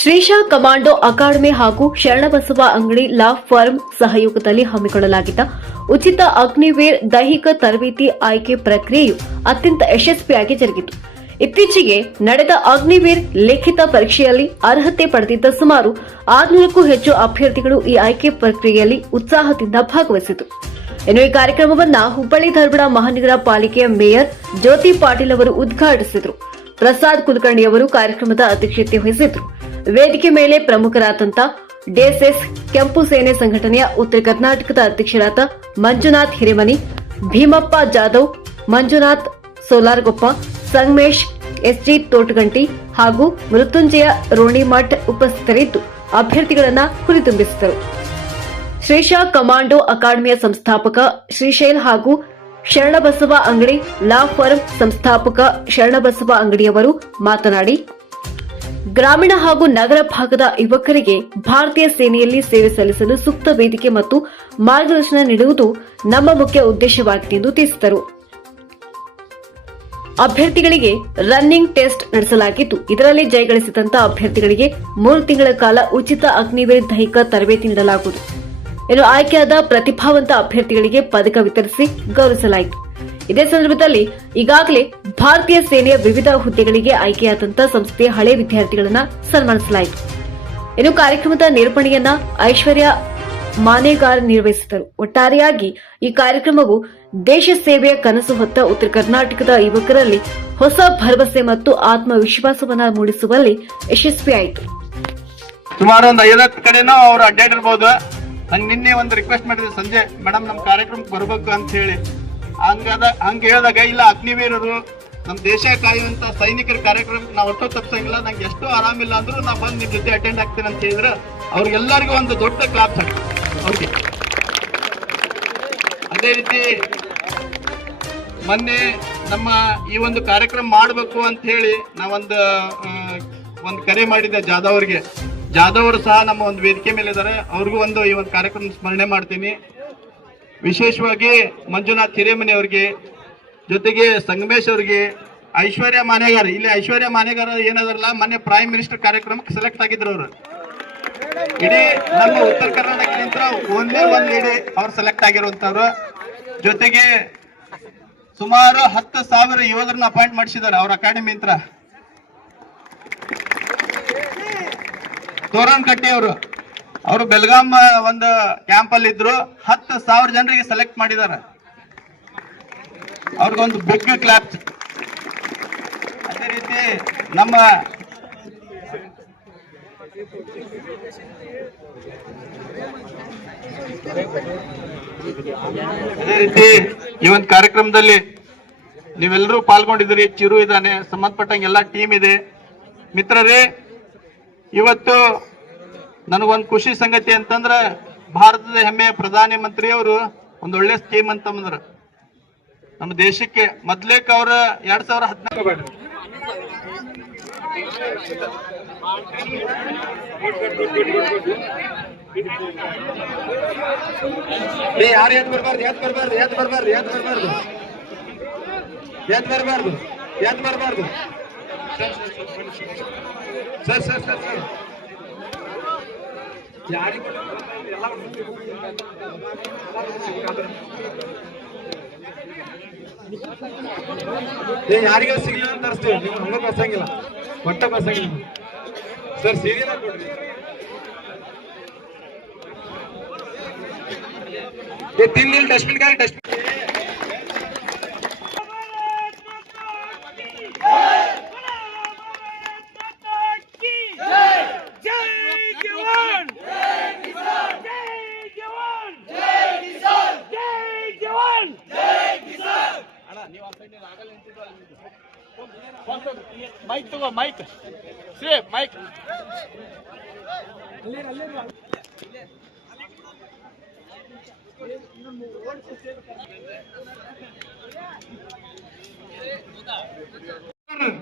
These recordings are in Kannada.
ಶ್ರೀಶಾ ಕಮಾಂಡೋ ಅಕಾಡೆಮಿ ಹಾಗೂ ಶರಣಬಸವ ಅಂಗಡಿ ಲಾ ಫರ್ಮ್ ಸಹಯೋಗದಲ್ಲಿ ಹಮ್ಮಿಕೊಳ್ಳಲಾಗಿದ್ದ ಉಚಿತ ಅಗ್ನಿವೀರ್ ದೈಹಿಕ ತರಬೇತಿ ಆಯ್ಕೆ ಪ್ರಕ್ರಿಯೆಯು ಅತ್ಯಂತ ಯಶಸ್ವಿಯಾಗಿ ಜರುಗಿತು. ಇತ್ತೀಚೆಗೆ ನಡೆದ ಅಗ್ನಿವೀರ್ ಲಿಖಿತ ಪರೀಕ್ಷೆಯಲ್ಲಿ ಅರ್ಹತೆ ಪಡೆದಿದ್ದ ಸುಮಾರು 600ಕ್ಕೂ ಹೆಚ್ಚು ಅಭ್ಯರ್ಥಿಗಳು ಈ ಆಯ್ಕೆ ಪ್ರಕ್ರಿಯೆಯಲ್ಲಿ ಉತ್ಸಾಹದಿಂದ ಭಾಗವಹಿಸಿತು. ಇನ್ನು ಈ ಕಾರ್ಯಕ್ರಮವನ್ನು ಹುಬ್ಬಳ್ಳಿ ಧಾರವಾಡ ಮಹಾನಗರ ಪಾಲಿಕೆಯ ಮೇಯರ್ ಜ್ಯೋತಿ ಪಾಟೀಲ್ ಅವರು ಉದ್ಘಾಟಿಸಿದರು. ಪ್ರಸಾದ್ ಕುಲಕರ್ಣಿ ಅವರು ಕಾರ್ಯಕ್ರಮದ ಅಧ್ಯಕ್ಷತೆ ವಹಿಸಿದ್ರು. ವೇದಿಕೆ ಮೇಲೆ ಪ್ರಮುಖರಾದಂಥ ಡಿಎಸ್ಎಸ್ ಕೆಂಪು ಸೇನೆ ಸಂಘಟನೆಯ ಉತ್ತರ ಕರ್ನಾಟಕದ ಅಧ್ಯಕ್ಷರಾದ ಮಂಜುನಾಥ್ ಹಿರೇಮನಿ, ಭೀಮಪ್ಪ ಜಾಧವ್, ಮಂಜುನಾಥ್ ಸೋಲಾರ್ಗೊಪ್ಪ, ಸಂಗಮೇಶ್ ಎಸ್ಜಿ ತೋಟಗಂಟಿ ಹಾಗೂ ಮೃತ್ಯುಂಜಯ ರೋಣಿಮಠ್ ಉಪಸ್ಥಿತರಿದ್ದು ಅಭ್ಯರ್ಥಿಗಳನ್ನ ಹುರಿದುಂಬಿಸಿದರು. ಶ್ರೀಶಾ ಕಮಾಂಡೋ ಅಕಾಡೆಮಿಯ ಸಂಸ್ಥಾಪಕ ಶ್ರೀಶೈಲ್ ಹಾಗೂ ಶರಣಬಸವ ಅಂಗಡಿ ಲಾ ಫರ್ಮ್ ಸಂಸ್ಥಾಪಕ ಶರಣಬಸವ ಅಂಗಡಿಯವರು ಮಾತನಾಡಿ, ಗ್ರಾಮೀಣ ಹಾಗೂ ನಗರ ಭಾಗದ ಯುವಕರಿಗೆ ಭಾರತೀಯ ಸೇನೆಯಲ್ಲಿ ಸೇವೆ ಸಲ್ಲಿಸಲು ಸೂಕ್ತ ವೇದಿಕೆ ಮತ್ತು ಮಾರ್ಗದರ್ಶನ ನೀಡುವುದು ನಮ್ಮ ಮುಖ್ಯ ಉದ್ದೇಶವಾಗಿದೆ ಎಂದು ತಿಳಿಸಿದರು. ಅಭ್ಯರ್ಥಿಗಳಿಗೆ ರನ್ನಿಂಗ್ ಟೆಸ್ಟ್ ನಡೆಸಲಾಗಿದ್ದು, ಇದರಲ್ಲಿ ಜಯಗಳಿಸಿದಂತಹ ಅಭ್ಯರ್ಥಿಗಳಿಗೆ 3 ತಿಂಗಳ ಕಾಲ ಉಚಿತ ಅಗ್ನಿವೀರ್ ದೈಹಿಕ ತರಬೇತಿ ನೀಡಲಾಗುವುದು. ಇನ್ನು ಆಯ್ಕೆಯಾದ ಪ್ರತಿಭಾವಂತ ಅಭ್ಯರ್ಥಿಗಳಿಗೆ ಪದಕ ವಿತರಿಸಿ ಗೌರವಿಸಲಾಯಿತು. ಇದೇ ಸಂದರ್ಭದಲ್ಲಿ ಈಗಾಗಲೇ ಭಾರತೀಯ ಸೇನೆಯ ವಿವಿಧ ಹುದ್ದೆಗಳಿಗೆ ಆಯ್ಕೆಯಾದಂತಹ ಸಂಸ್ಥೆಯ ಹಳೆ ವಿದ್ಯಾರ್ಥಿಗಳನ್ನು ಸನ್ಮಾನಿಸಲಾಯಿತು. ಇನ್ನು ಕಾರ್ಯಕ್ರಮದ ನಿರೂಪಣೆಯನ್ನ ಐಶ್ವರ್ಯ ಮಾನೇಗಾರ್ ನಿರ್ವಹಿಸಿದರು. ಒಟ್ಟಾರೆಯಾಗಿ ಈ ಕಾರ್ಯಕ್ರಮವು ದೇಶ ಸೇವೆಯ ಕನಸು ಹೊತ್ತ ಉತ್ತರ ಕರ್ನಾಟಕದ ಯುವಕರಲ್ಲಿ ಹೊಸ ಭರವಸೆ ಮತ್ತು ಆತ್ಮವಿಶ್ವಾಸವನ್ನ ಮೂಡಿಸುವಲ್ಲಿ ಯಶಸ್ವಿಯಾಯಿತು. ಸುಮಾರು ಒಂದು 50 ಕಡೆನೂ ಅವರು ಅಡ್ಡಾಡಿರ್ಬೋದು. ನಂಗೆ ನಿನ್ನೆ ಒಂದು ರಿಕ್ವೆಸ್ಟ್ ಮಾಡಿದೆ, ಸಂಜೆ ಮೇಡಮ್ ನಮ್ಮ ಕಾರ್ಯಕ್ರಮಕ್ಕೆ ಬರಬೇಕು ಅಂತ ಹೇಳಿ. ಹಂಗೆ ಹೇಳಿದಾಗ ಇಲ್ಲ, ಅಗ್ನಿವೀರರು ನಮ್ಮ ದೇಶ ಕಾಯುವಂತ ಸೈನಿಕರ ಕಾರ್ಯಕ್ರಮಕ್ಕೆ ನಾವು ಒಟ್ಟು ತಪ್ಪಿಸಂಗಿಲ್ಲ, ನಂಗೆ ಎಷ್ಟು ಆರಾಮಿಲ್ಲ ಅಂದ್ರೂ ನಾ ಬಂದು ನಿಮ್ಮ ಜೊತೆ ಅಟೆಂಡ್ ಆಗ್ತೀನಿ ಅಂತ ಹೇಳಿದ್ರೆ ಅವ್ರಿಗೆಲ್ಲರಿಗೂ ಒಂದು ದೊಡ್ಡ ಕ್ಲಾಪ್ ಹಾಕಿ ಅವ್ರಿಗೆ. ಅದೇ ರೀತಿ ಮೊನ್ನೆ ನಮ್ಮ ಈ ಒಂದು ಕಾರ್ಯಕ್ರಮ ಮಾಡಬೇಕು ಅಂತ ಹೇಳಿ ನಾವೊಂದು ಕರೆ ಮಾಡಿದ್ದೆ ಜಾಧವ್ ಅವರು ಸಹ ನಮ್ಮ ಒಂದು ವೇದಿಕೆ ಮೇಲೆ ಇದ್ದಾರೆ. ಅವ್ರಿಗೂ ಈ ಒಂದು ಕಾರ್ಯಕ್ರಮ ಸ್ಮರಣೆ ಮಾಡ್ತೀನಿ. ವಿಶೇಷವಾಗಿ ಮಂಜುನಾಥ್ ಹಿರೇಮನಿ ಅವ್ರಿಗೆ, ಜೊತೆಗೆ ಸಂಗಮೇಶ್ ಅವ್ರಿಗೆ, ಐಶ್ವರ್ಯ ಮಾನೇಗಾರ್, ಇಲ್ಲಿ ಐಶ್ವರ್ಯ ಮಾನೇಗಾರ್ ಏನದಲ್ಲ, ಮೊನ್ನೆ ಪ್ರೈಮ್ ಮಿನಿಸ್ಟರ್ ಕಾರ್ಯಕ್ರಮಕ್ಕೆ ಸೆಲೆಕ್ಟ್ ಆಗಿದ್ರು ಅವರು. ಇಡೀ ನಮ್ಮ ಉತ್ತರ ಕರ್ನಾಟಕದಿಂದ ಒಂದೇ ಒಂದು ಲೇಡಿ ಅವ್ರು ಸೆಲೆಕ್ಟ್ ಆಗಿರುವಂತವ್ರು. ಜೊತೆಗೆ ಸುಮಾರು 10,000 ಯೋಧರನ್ನ ಅಪಾಯಿಂಟ್ ಮಾಡಿಸಿದ್ದಾರೆ ಅವ್ರ ಅಕಾಡೆಮಿ ಅಂತ. ತೋರನ್ ಕಟ್ಟಿ ಅವರು ಬೆಳಗಾಂ ಒಂದು ಕ್ಯಾಂಪ್ ಅಲ್ಲಿ ಇದ್ರು. 10,000 ಜನರಿಗೆ ಸೆಲೆಕ್ಟ್ ಮಾಡಿದ್ದಾರೆ. ಅವ್ರಿಗೊಂದು ಬಿಗ್ ಕ್ಲಾಪ್. ಅದೇ ರೀತಿ ಈ ಒಂದು ಕಾರ್ಯಕ್ರಮದಲ್ಲಿ ನೀವೆಲ್ಲರೂ ಪಾಲ್ಗೊಂಡಿದ್ದೀರಿ. ಚಿರು ಇದ್ದಾನೆ, ಸಂಬಂಧಪಟ್ಟಂಗೆ ಎಲ್ಲ ಟೀಮ್ ಇದೆ. ಮಿತ್ರರೇ, ಇವತ್ತು ನನಗೊಂದು ಖುಷಿ ಸಂಗತಿ ಅಂತಂದ್ರೆ, ಭಾರತದ ಹೆಮ್ಮೆಯ ಪ್ರಧಾನಿ ಮಂತ್ರಿ ಅವರು ಒಂದೊಳ್ಳೆ ಸ್ಕೀಮ್ ಅಂತಂದ್ರೆ ನಮ್ಮ ದೇಶಕ್ಕೆ ಮೊದ್ಲೇಕ್ ಅವ್ರ 2014 ಯಾರು ಎದ್ ಬರ್ಬಾರ್ದು ಸರ್ ಯಾರಿಗ ಸಿಗ್ಲಿಲ್ಲ ಅಂತ ತರಿಸ್ತೀವಿ. ನೀವು ಹಂಗ ಬಸ್ಸಂಗಿಲ್ಲ, ಒಟ್ಟ ಬಸ್ಸಂಗಿಲ್ಲ ಸರ್. ಸೀರಿಯಲ್ ಕೊಡ್ರಿ. ತಿಂದಿಲ್ಲ ಡಸ್ಟ್ಬಿನ್ ಗಾರಿ ಡಸ್ಟ್ಬಿನ್. ಮೈಕ್ ತಗೋ, mic safe mic.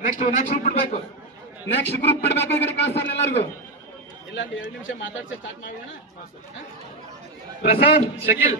Next group ಬಿಡ್ಬೇಕು. ಈ ಕಡೆ ಕಳಿಸ್ತಾರೆ ಎಲ್ಲರಿಗೂ. ಇಲ್ಲ 2 ನಿಮಿಷ ಮಾತಾಡ್ಸಿ ಸ್ಟಾರ್ಟ್ ಮಾಡೋಣ. ಪ್ರಸಾದ್, ಶಕೀಲ್